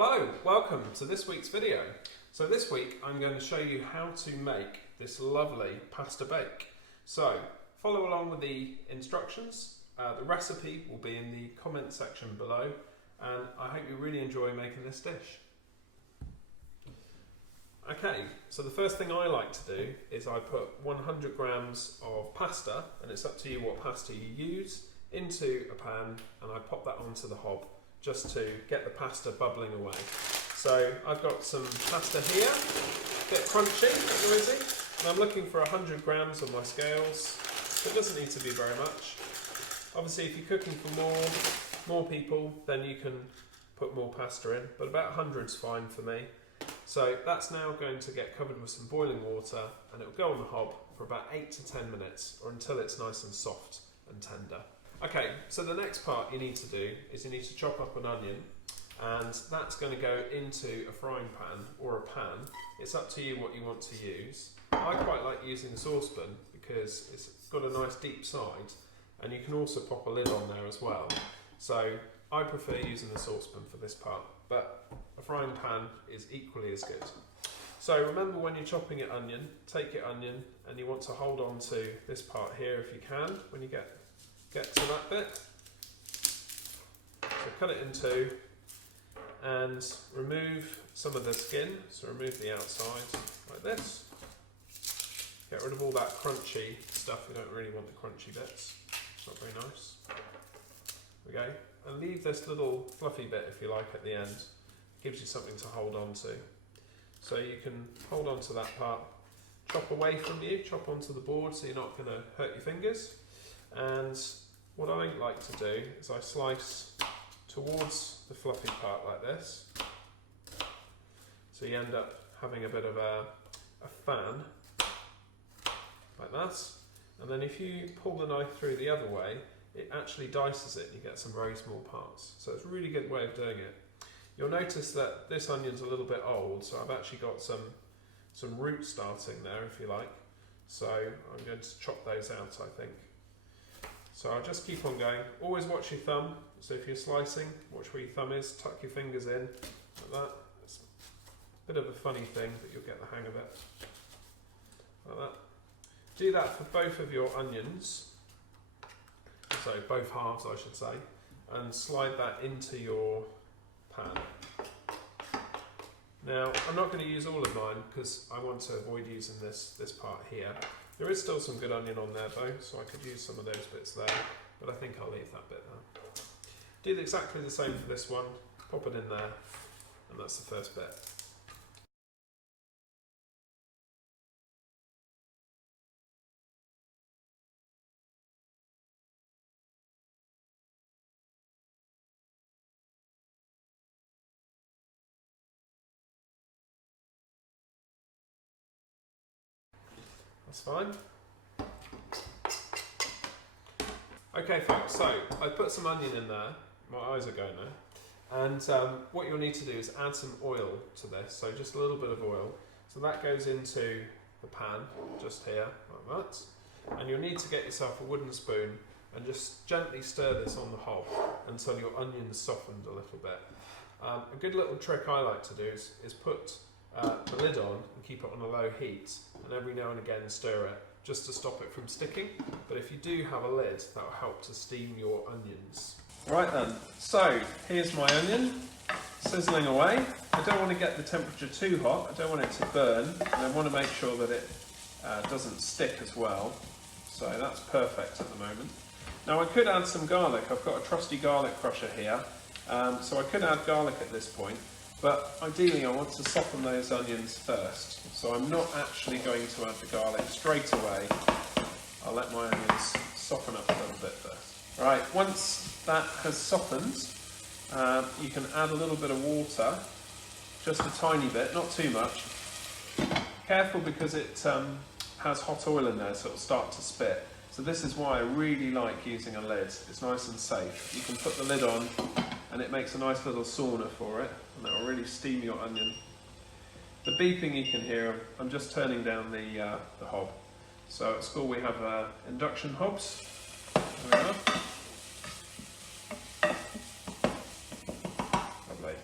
Hello, welcome to this week's video. So this week I'm going to show you how to make this lovely pasta bake. So follow along with the instructions. The recipe will be in the comment section below, and I hope you really enjoy making this dish. Okay, so the first thing I like to do is I put 100 grams of pasta, and it's up to you what pasta you use, into a pan, and I pop that onto the hob just to get the pasta bubbling away. So I've got some pasta here, a bit crunchy, noisy, and I'm looking for 100 grams on my scales. So it doesn't need to be very much. Obviously if you're cooking for more people, then you can put more pasta in, but about 100's fine for me. So that's now going to get covered with some boiling water, and it'll go on the hob for about 8 to 10 minutes, or until it's nice and soft and tender. Okay, so the next part you need to do is you need to chop up an onion, and that's going to go into a frying pan or a pan. It's up to you what you want to use. I quite like using a saucepan because it's got a nice deep side, and you can also pop a lid on there as well. So I prefer using a saucepan for this part, but a frying pan is equally as good. So remember, when you're chopping your onion, take your onion and you want to hold on to this part here if you can when you get to that bit. So cut it in two and remove some of the skin, so remove the outside like this. Get rid of all that crunchy stuff. We don't really want the crunchy bits, it's not very nice. There we go. And leave this little fluffy bit, if you like, at the end. It gives you something to hold on to. So you can hold on to that part, chop away from you, chop onto the board so you're not going to hurt your fingers. And what I like to do is I slice towards the fluffy part like this. So you end up having a bit of a fan, like that. And then if you pull the knife through the other way, it actually dices it and you get some very small parts. So it's a really good way of doing it. You'll notice that this onion's a little bit old, so I've actually got some roots starting there, if you like. So I'm going to chop those out, I think. So I'll just keep on going. Always watch your thumb. So if you're slicing, watch where your thumb is, tuck your fingers in, like that. It's a bit of a funny thing, but you'll get the hang of it. Like that. Do that for both of your onions. So both halves, I should say, and slide that into your pan. Now, I'm not going to use all of mine because I want to avoid using this part here. There is still some good onion on there though, so I could use some of those bits there, but I think I'll leave that bit there. Do exactly the same for this one, pop it in there, and that's the first bit. That's fine. Okay folks, so I put some onion in there, my eyes are going now, and what you'll need to do is add some oil to this, so just a little bit of oil. So that goes into the pan, just here, like that, and you'll need to get yourself a wooden spoon and just gently stir this on the hob until your onion's softened a little bit. A good little trick I like to do is put the lid on and keep it on a low heat, and every now and again stir it just to stop it from sticking. But if you do have a lid, that will help to steam your onions. Right then, so here's my onion sizzling away. I don't want to get the temperature too hot, I don't want it to burn, and I want to make sure that it doesn't stick as well. So that's perfect at the moment. Now I could add some garlic. I've got a trusty garlic crusher here, so I could add garlic at this point. But ideally I want to soften those onions first, so I'm not actually going to add the garlic straight away. I'll let my onions soften up a little bit first. Right, once that has softened, you can add a little bit of water, just a tiny bit, not too much. Careful because it has hot oil in there, so it'll start to spit. So this is why I really like using a lid. It's nice and safe. You can put the lid on and it makes a nice little sauna for it, and it will really steam your onion. The beeping you can hear, I'm just turning down the hob. So at school we have induction hobs. There we are. Lovely.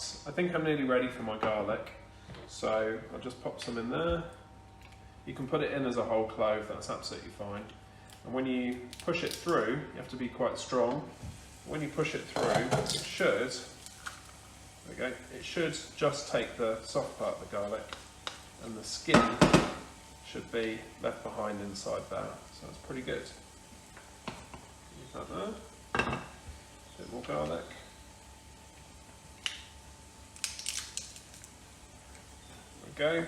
Right, I think I'm nearly ready for my garlic. So I'll just pop some in there. You can put it in as a whole clove, that's absolutely fine. And when you push it through, you have to be quite strong. When you push it through, it should, there we go, it should just take the soft part of the garlic, and the skin should be left behind inside there. So that's pretty good. Leave that there. A bit more garlic. There we go.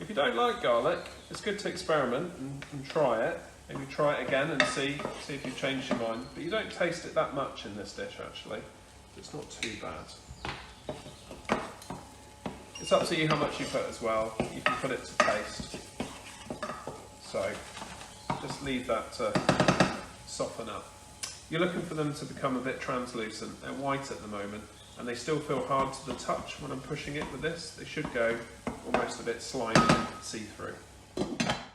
If you don't like garlic, it's good to experiment and try it. Maybe try it again and see if you've changed your mind. But you don't taste it that much in this dish actually. It's not too bad. It's up to you how much you put as well. You can put it to taste. So just leave that to soften up. You're looking for them to become a bit translucent. They're white at the moment and they still feel hard to the touch when I'm pushing it with this. They should go almost a bit slimy, see-through.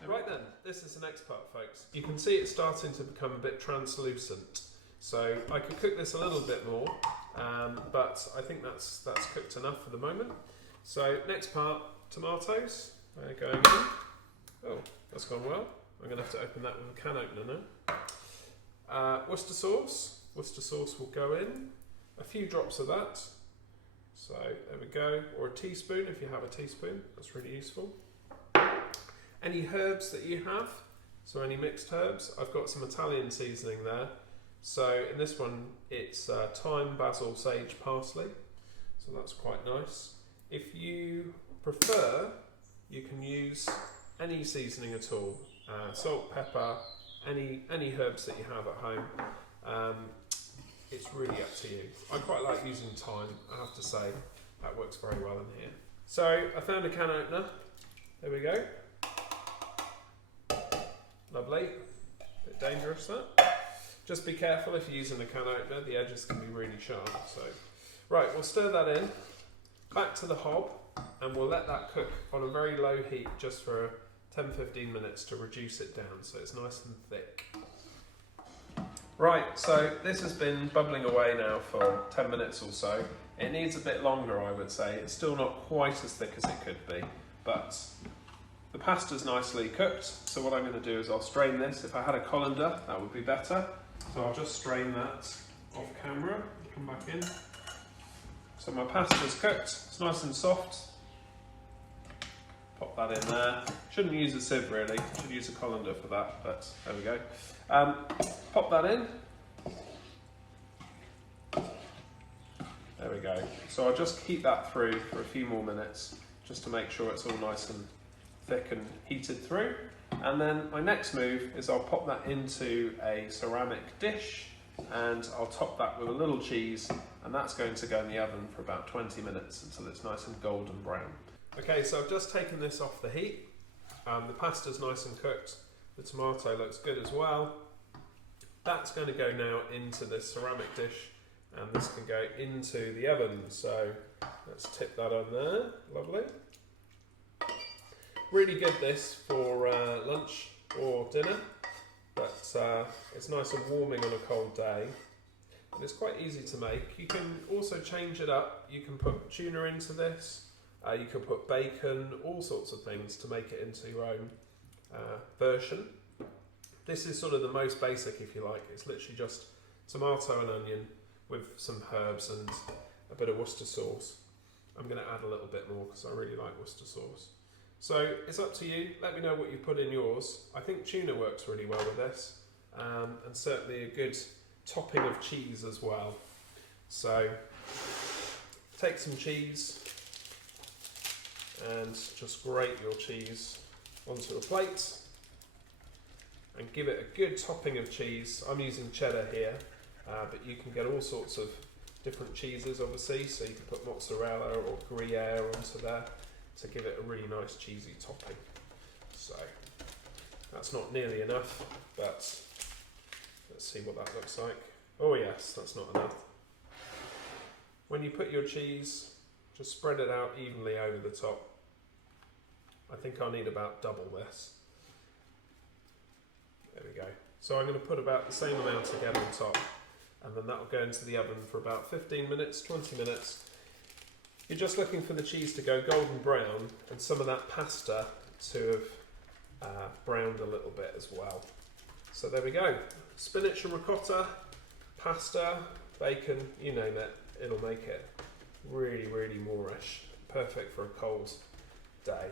Right then, this is the next part, folks. You can see it's starting to become a bit translucent. So I could cook this a little bit more, but I think that's cooked enough for the moment. So next part, tomatoes. They're going in. Oh, that's gone well. I'm going to have to open that with a can opener now. Worcester sauce. Worcester sauce will go in. A few drops of that. So there we go. Or a teaspoon if you have a teaspoon. That's really useful. Any herbs that you have, so any mixed herbs. I've got some Italian seasoning there. So in this one, it's thyme, basil, sage, parsley. So that's quite nice. If you prefer, you can use any seasoning at all. Salt, pepper, any herbs that you have at home. It's really up to you. I quite like using thyme, I have to say. That works very well in here. So I found a can opener. There we go. Lovely. Bit dangerous that. Just be careful if you're using a can opener, the edges can be really sharp. So, right, we'll stir that in. Back to the hob, and we'll let that cook on a very low heat just for 10-15 minutes to reduce it down so it's nice and thick. Right, so this has been bubbling away now for 10 minutes or so. It needs a bit longer, I would say. It's still not quite as thick as it could be, but the pasta's nicely cooked. So what I'm going to do is I'll strain this. If I had a colander, that would be better. So I'll just strain that off camera, come back in. So my pasta's cooked, it's nice and soft. Pop that in there. Shouldn't use a sieve really, should use a colander for that, but there we go. Pop that in. There we go. So I'll just heat that through for a few more minutes, just to make sure it's all nice and thick and heated through. And then my next move is I'll pop that into a ceramic dish and I'll top that with a little cheese, and that's going to go in the oven for about 20 minutes until it's nice and golden brown. Okay, so I've just taken this off the heat. The pasta's nice and cooked. The tomato looks good as well. That's going to go now into this ceramic dish, and this can go into the oven. So let's tip that on there. Lovely. Really good this for lunch or dinner, but it's nice and warming on a cold day. And it's quite easy to make. You can also change it up. You can put tuna into this. You can put bacon, all sorts of things to make it into your own version. This is sort of the most basic, if you like. It's literally just tomato and onion with some herbs and a bit of Worcester sauce. I'm going to add a little bit more because I really like Worcester sauce. So it's up to you. Let me know what you put in yours. I think tuna works really well with this, and certainly a good topping of cheese as well. So take some cheese and just grate your cheese onto a plate and give it a good topping of cheese. I'm using cheddar here, but you can get all sorts of different cheeses obviously, so you can put mozzarella or gruyère onto there to give it a really nice cheesy topping. So that's not nearly enough, but let's see what that looks like. Oh yes, that's not enough. When you put your cheese, just spread it out evenly over the top. I think I'll need about double this. There we go. So I'm going to put about the same amount again on top, and then that will go into the oven for about 15 minutes, 20 minutes. You're just looking for the cheese to go golden brown and some of that pasta to have browned a little bit as well. So there we go. Spinach and ricotta, pasta, bacon, you name it, it'll make it really, really Moorish. Perfect for a cold day.